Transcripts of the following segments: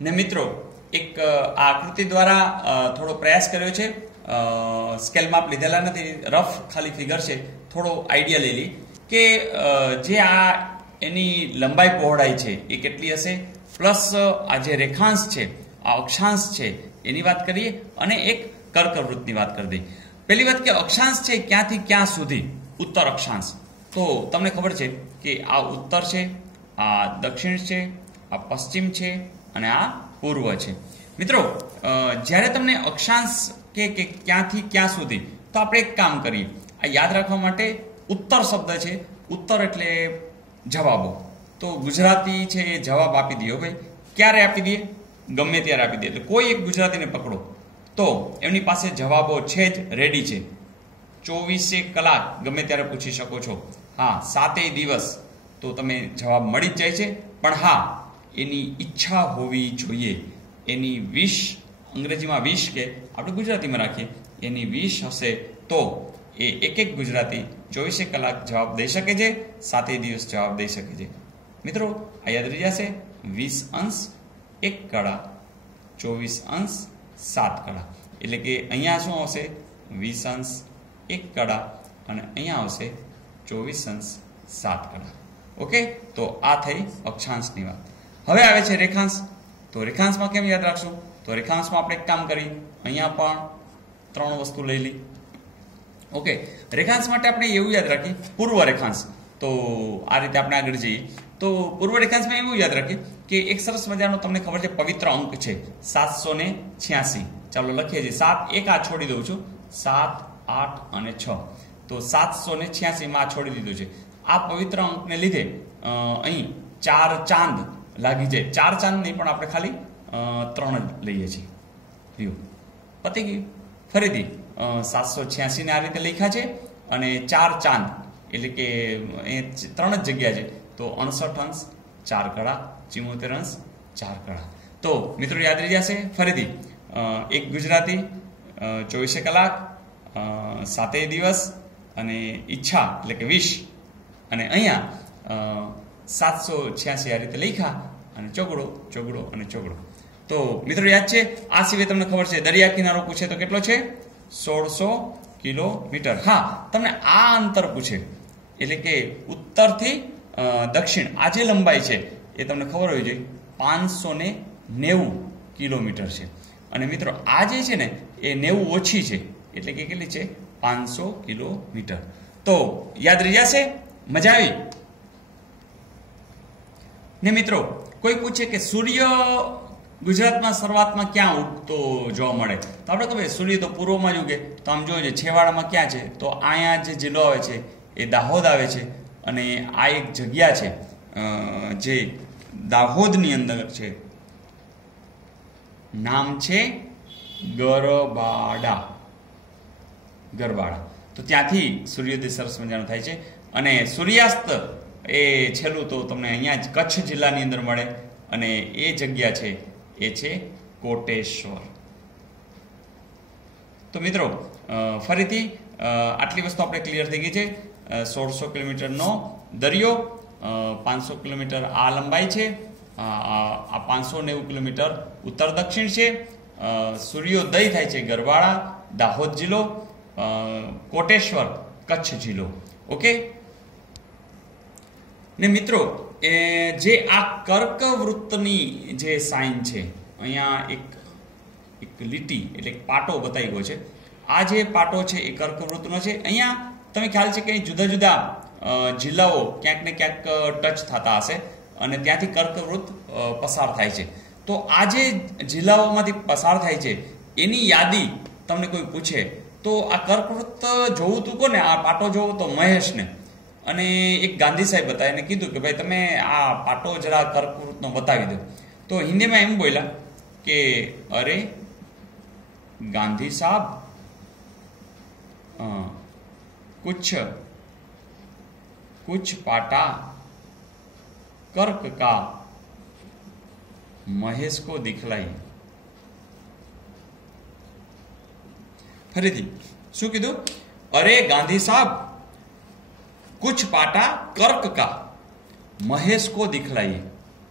ને મિત્રો એક આ આકૃતિ દ્વારા થોડો પ્રયાસ કર્યો છે, સ્કેલ માપ લીધેલા નથી, રફ ખાલી ફિગર છે, થોડો આઈડિયા લઈ લી કે જે આ એની લંબાઈ પહોળાઈ છે એ કેટલી હશે, પ્લસ આ જે રેખાંશ છે, આ અક્ષાંશ છે એની વાત કરીએ અને એક કર્કવૃત્તની વાત કરી દઈએ. પહેલી વાત કે અક્ષાંશ છે ક્યાંથી ક્યાં સુધી, ઉત્તર અક્ષાંશ. તો તમને ખબર છે કે આ ઉત્તર છે, આ દક્ષિણ છે, આ પશ્ચિમ છે અને આ પૂર્વ છે. મિત્રો જ્યારે તમને અક્ષાંશ કે ક્યાંથી ક્યાં સુધી, તો આપણે એક કામ કરીએ, આ યાદ રાખવા માટે ઉત્તર શબ્દ છે, ઉત્તર એટલે જવાબો. તો ગુજરાતી છે એ જવાબ આપી દે. ભાઈ ક્યારે આપી દે? ગમે ત્યારે આપી દે. એટલે કોઈ એક ગુજરાતીને પકડો તો એમની પાસે જવાબો છે જ, રેડી છે. 24 કલાક ગમે ત્યારે પૂછી શકો છો. હા, 7 દિવસ તો તમે જવાબ મળી જ જાય છે. પણ હા, એની ઈચ્છા હોવી જોઈએ. એની વિશ, અંગ્રેજીમાં વિશ કે આપણે ગુજરાતીમાં રાખીએ, એની વિશ હશે તો એ એક ગુજરાતી 24 કલાક જવાબ દઈ શકે છે, 7 દિવસ જવાબ દઈ શકે છે. મિત્રો આ યાદ રહી જશે. 20 અંશ 1 કળા, 24 અંશ 7 કળા. એટલે કે અહીંયા શું આવશે? 20 અંશ 1 કળા અને અહીંયા આવશે 24 અંશ 7 કળા. ઓકે, તો આ થઈ અક્ષાંશની વાત. હવે આવે છે રેખાંશ. તો રેખાંશમાં કેમ યાદ રાખશું? તો રેખાંશમાં આપણે એક કામ કરી, અહીંયા પણ 3 વસ્તુ લઈ લી. ઓકે, રેખાંશ માટે આપણે એવું યાદ રાખીએ, પૂર્વ રેખાંશ. તો આ રીતે આપણે આગળ જઈએ તો પૂર્વ રેખાંશમાં એવું યાદ રાખીએ કે એક સરસ મજાનો તમને ખબર છે પવિત્ર અંક છે 786. ચાલો લખીએ છીએ. 7 એક આ છોડી દઉં છું, 7, 8 અને 6. તો 786 માં છોડી દીધું છે. આ પવિત્ર અંકને લીધે અહીં 4 ચાંદ લાગી જાય. 4 ચાંદ નહીં, પણ આપણે ખાલી 3 જ લઈએ છીએ. રહ્યું, પતી ગયું. ફરીથી 786 ને આ રીતે લખ્યા છે અને 4 ચાંદ એટલે કે એ 3 જ જગ્યા છે. તો 69 અંશ 4 કળા, 74 અંશ 4 કળા. તો મિત્રો યાદ રહી જશે. ફરીથી એક ગુજરાતી, 24 કલાક, 7 દિવસ અને ઈચ્છા એટલે કે વિશ, અને અહીંયા 786 આ રીતે લખ્યા અને ચોગડો ચોગડો અને ચોગડો. તો મિત્રો યાદ છે. આ સિવાય તમને ખબર છે દરિયા કિનારો પૂછે તો કેટલો છે? 1600 કિલોમીટર. હા, તમને આ અંતર પૂછે એટલે કે ઉત્તરથી દક્ષિણ આ જે લંબાઈ છે એ તમને ખબર હોવી જોઈએ 590 કિલોમીટર છે. અને મિત્રો આ જે છે ને એ 90 ઓછી છે એટલે કે કેટલી છે? 500 કિલોમીટર. તો યાદ રહી જશે. મજા આવી ને? મિત્રો કોઈ પૂછે કે સૂર્ય ગુજરાતમાં શરૂઆતમાં ક્યાં ઉગતો જોવા મળે? તો આપણે કહે સૂર્ય તો પૂર્વમાં જ ઉગે. તો આમ જોજો છેવાડામાં ક્યાં છે? તો અહીંયા જે જિલ્લો આવે છે એ દાહોદ આવે છે. અને આ એક જગ્યા છે જે દાહોદની અંદર છે, નામ છે ગરબાડા. ગરબાડા. તો ત્યાંથી સૂર્યોદય સરસ મજાનો થાય છે. અને સૂર્યાસ્ત એ છેલ્લું તો તમને અહીંયા જ કચ્છ જિલ્લાની અંદર મળે અને એ જગ્યા છે એ છે કોટેશ્વર. તો મિત્રો ફરીથી આટલી વસ્તુ આપણે ક્લિયર થઈ ગઈ છે. 1600 કિલોમીટરનો દરિયો, 500 કિલોમીટર આ લંબાઈ છે, આ 590 કિલોમીટર ઉત્તર દક્ષિણ છે. સૂર્યોદય થાય છે ગરબાડા, દાહોદ જિલ્લો, કોટેશ્વર કચ્છ જિલ્લો. ઓકે ને મિત્રો જે આ કર્કવૃત્તની જે સાઇન છે, અહીંયા એક લીટી એટલે પાટો બતાવ્યો છે. આ જે પાટો છે એ કર્કવૃત્તનો છે. અહીંયા તમે ખ્યાલ છે કે જુદા જુદા જિલ્લાઓ ક્યાંક ને ક્યાંક ટચ થતા હશે અને ત્યાંથી કર્કવૃત્ત પસાર થાય છે. તો આ જે જિલ્લાઓમાંથી પસાર થાય છે એની યાદી તમને કોઈ પૂછે તો આ કર્કવૃત્ત જોવું તું કોને? આ પાટો જોવું તો મહેશને. અને એક ગાંધી સાહેબ હતા, એને કીધું કે ભાઈ તમે આ પાટો જરા કર્કવૃત્તનો બતાવી દો. તો હિન્દીમાં એમ બોલ્યા કે અરે ગાંધી સાहब कुछ पाटा कर्क का महेश को दिखलाई. फरीथी शू कीधु? अरे गांधी साहब कुछ पाटा कर्क का महेश को दिखलाई.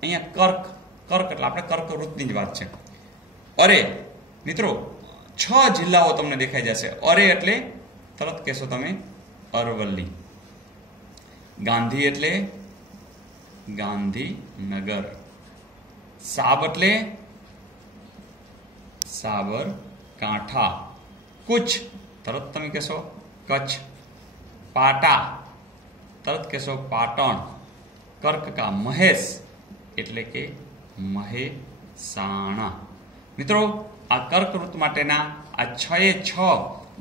अहींया कर्क કર્ક એટલે આપણે કર્કવૃતની જ વાત છે. અરે મિત્રો 6 જિલ્લાઓ તમને દેખાઈ જશે. અરે એટલે તરત કહેશો તમે અરવલ્લી. ગાંધી એટલે ગાંધીનગર. સાબ એટલે સાબરકાંઠા. કચ્છ તરત તમે કહેશો કચ્છ. પાટા તરત કહેશો પાટણ. કર્કકા મહેશ એટલે કે મહેસાણા. મિત્રો આ કર્કવૃત માટેના આ 6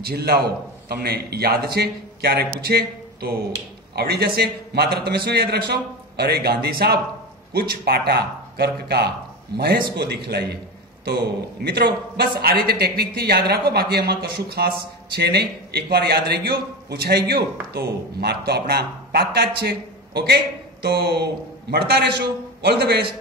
જિલ્લાઓ તમને યાદ છે? ક્યારે પૂછે તો આવડી જશે. માત્ર તમે શું યાદ રાખશો? અરે ગાંધી સાहब, कुछ पाटा, कर्क का महेश को दिखलाइए. તો મિત્રો બસ આ રીતે ટેકનિકથી યાદ રાખો. બાકી એમાં કશું ખાસ છે નહીં. એકવાર યાદ રહી ગયું, પૂછાઈ ગયું તો માર્ક તો આપણા પાક્કા જ છે. ઓકે, તો મળતા રહેશું. All the best.